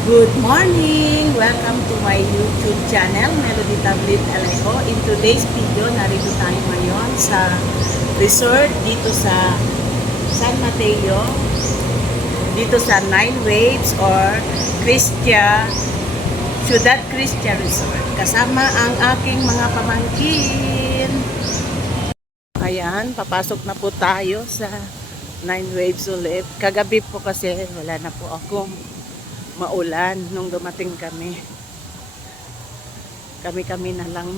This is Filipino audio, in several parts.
Good morning! Welcome to my YouTube channel, Melody Tablet Alejo. In today's video, narito tayo ngayon sa resort dito sa San Mateo, dito sa Nine Waves or Ciudad Cristia Resort. Kasama ang aking mga pamangkin. Ayan, papasok na po tayo sa Nine Waves ulit. Kagabi po kasi wala na po akong maulan nung dumating kami. Kami na lang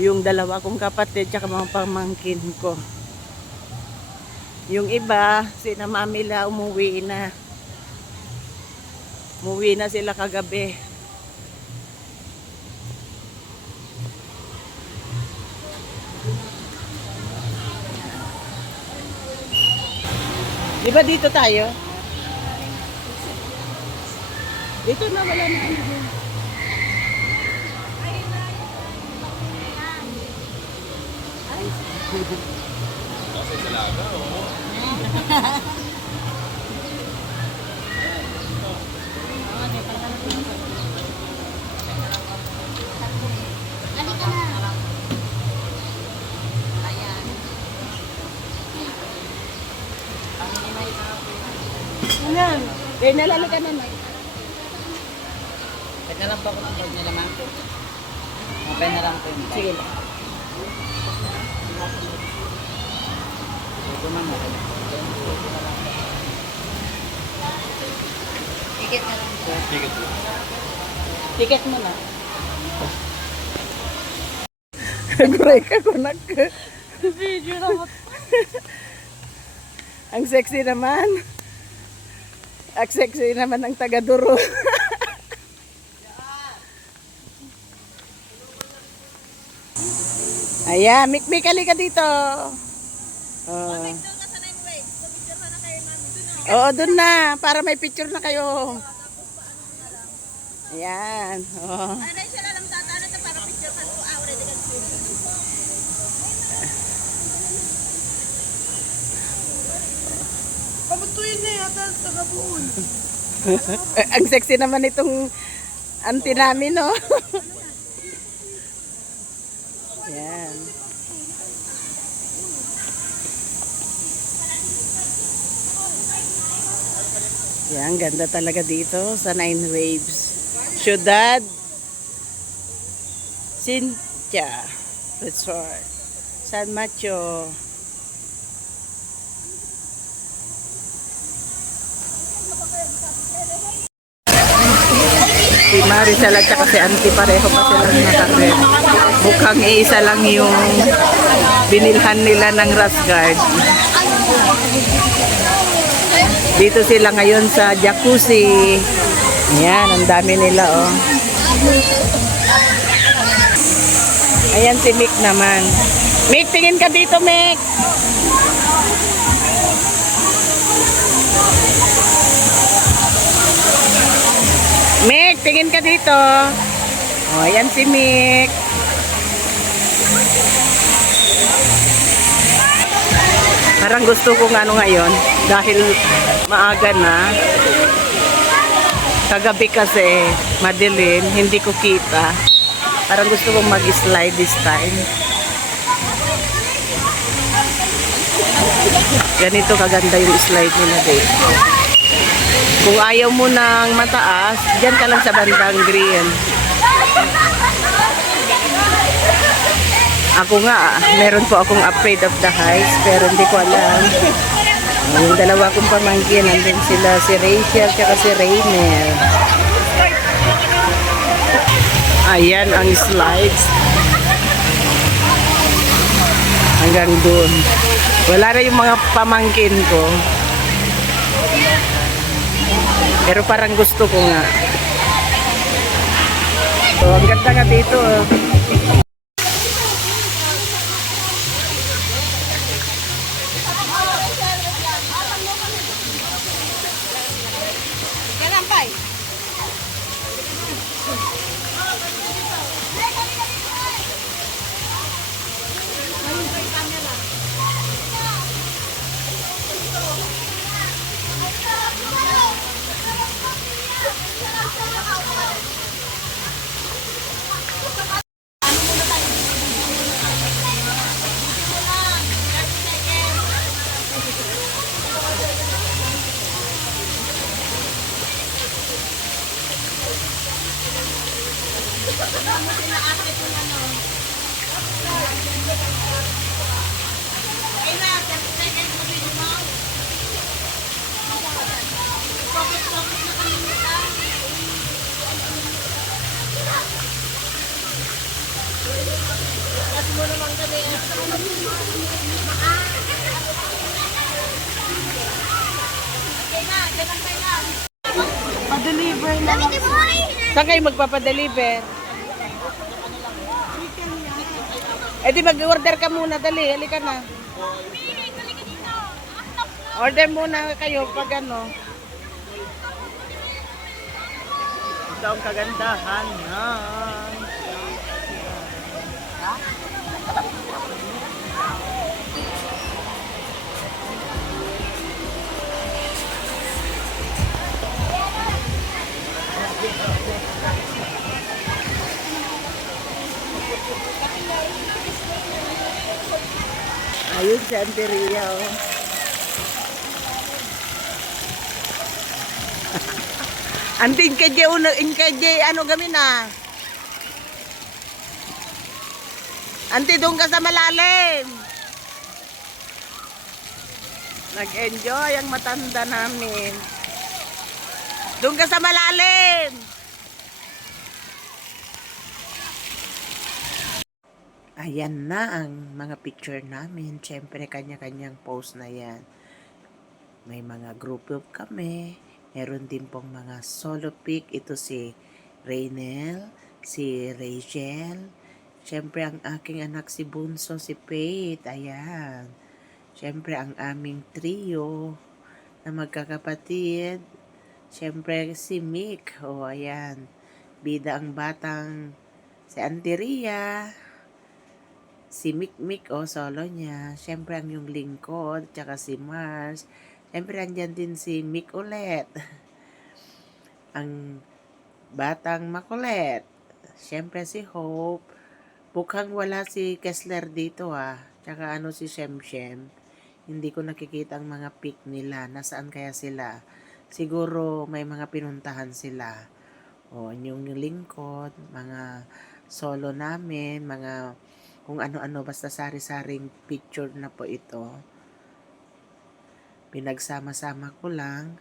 yung dalawa kong kapatid tsaka mga pamangkin ko. Yung iba, sina Mamila umuwi na. Umuwi na sila kagabi. Di ba dito tayo? Dito na, wala na ano. Ay. Kasi talaga, oo. Halika na. Ayan. Ayan. Eh, nalala ka na na. Teka lang po ako ng bag nila, ma'am. Mapay na lang po yung bag. Sige lang. Ito, ma'am. Ticket na lang po. Ticket po. Ticket mo na. Guray ka kunak. Video na mo. Ang sexy naman. Ang sexy naman ng taga-Duro. Ayan, Mikmik, halika dito. Oh. Oo, dun na. Para may picture na kayo. Ayan. Oh. Pabutuin na yata sa kabuon. Ang sexy naman itong auntie namin, no? Ayan. Yan, ganda talaga dito sa Nine Waves. Ciudad Cristia Resort. San Mateo. Si Maricel at saka si Auntie pareho pa silang nakaret. Mukhang iisa lang yung binilhan nila ng Rust Guard. Dito sila ngayon sa jacuzzi. Ayan, ang dami nila, oh. Ayan si Mick naman. Mick, tingin ka dito, Mick. Mick, tingin ka dito. Oh, ayan si Mick. Parang gusto kong ano ngayon, dahil maaga na. Kagabi kasi madilim, hindi ko kita. Parang gusto kong mag-slide this time. Ganito kaganda yung slide nila dito. Kung ayaw mo ng mataas, dyan ka lang sa bandang green. Ako nga, meron po akong afraid of the heights, pero hindi ko alam. Yung dalawa kong pamangkin, nandun sila, si Rachel at si Rainer. Ayan ang slides. Hanggang dun. Wala na yung mga pamangkin ko. Pero parang gusto ko nga. So, ang ganda nga dito. Kasi mo naman kami. Pa-deliver na. Saan kayo magpapadeliver? Eh di mag-order ka muna, dali. Halika na. Order muna kayo pag ano. Ito ang kagandahan yan. Ayun si Auntie Ria, oh. Auntie, in KJ, ano gamin na? Auntie, doon ka sa malalim. Nag-enjoy ang matanda namin. Doon ka sa malalim. Ayan na ang mga picture namin. Siyempre, kanya-kanyang post na yan. May mga group kami. Meron din pong mga solo pic. Ito si Raynel, si Rachel. Siyempre, ang aking anak si Bunso, si Faith. Ayan. Siyempre, ang aming trio na magkakapatid. Siyempre, si Mick. O, ayan. Bida ang batang si Auntie Ria. Si Mick, solo niya. Siyempre, ang yung lingkod, tsaka si Mars. Siyempre, andyan din si Mick ulit. Ang batang makulit. Siyempre, si Hope. Mukhang wala si Kessler dito, Tsaka si Shem. Hindi ko nakikita ang mga pic nila. Nasaan kaya sila? Siguro may mga pinuntahan sila. O, yung lingkod, mga solo namin, mga kung ano-ano, basta sari-saring picture na po ito. Pinagsama-sama ko lang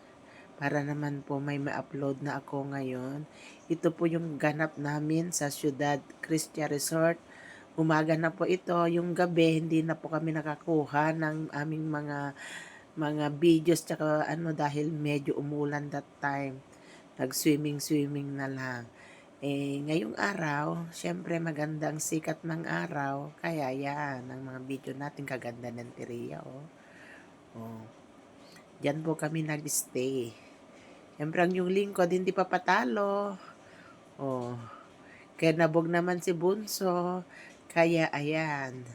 para naman po may ma-upload na ako ngayon. Ito po yung ganap namin sa Ciudad Cristia Resort. Umaga na po ito, yung gabi hindi na po kami nakakuha ng aming mga videos tsaka dahil medyo umulan that time. Nag-swimming na lang. Ngayong araw, syempre maganda ang sikat ng araw. Kaya yan, ang mga video natin kaganda ng Teriya, Oh. Diyan po kami nag-stay. Syempre ang yung lingkod, hindi pa patalo. Oh. Kaya nabog naman si Bunso. Kaya ayan.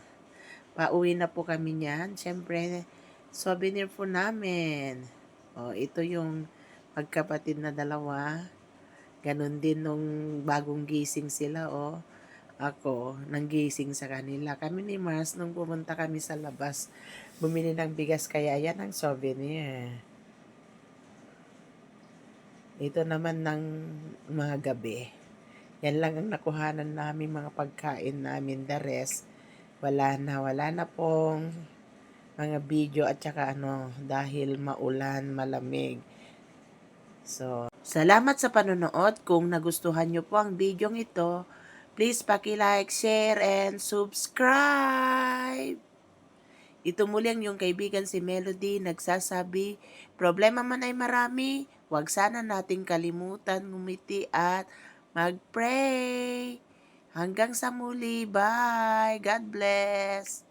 Pauwi na po kami niyan. Syempre, souvenir po namin. Ito yung magkapatid na dalawa. Ganon din nung bagong gising sila, Ako, nang gising sa kanila. Kami ni Mars, nung pumunta kami sa labas, bumili ng bigas, kaya yan ang souvenir. Ito naman ng mga gabi. Yan lang ang nakuhanan namin, mga pagkain namin. The rest, wala na pong mga video at saka dahil maulan, malamig. So, salamat sa panonood. Kung nagustuhan nyo po ang video ito, please paki-like, share, and subscribe. Ito muli ang yung kaibigan si Melody nagsasabi, problema man ay marami, huwag sana nating kalimutan ngumiti at mag-pray. Hanggang sa muli. Bye. God bless.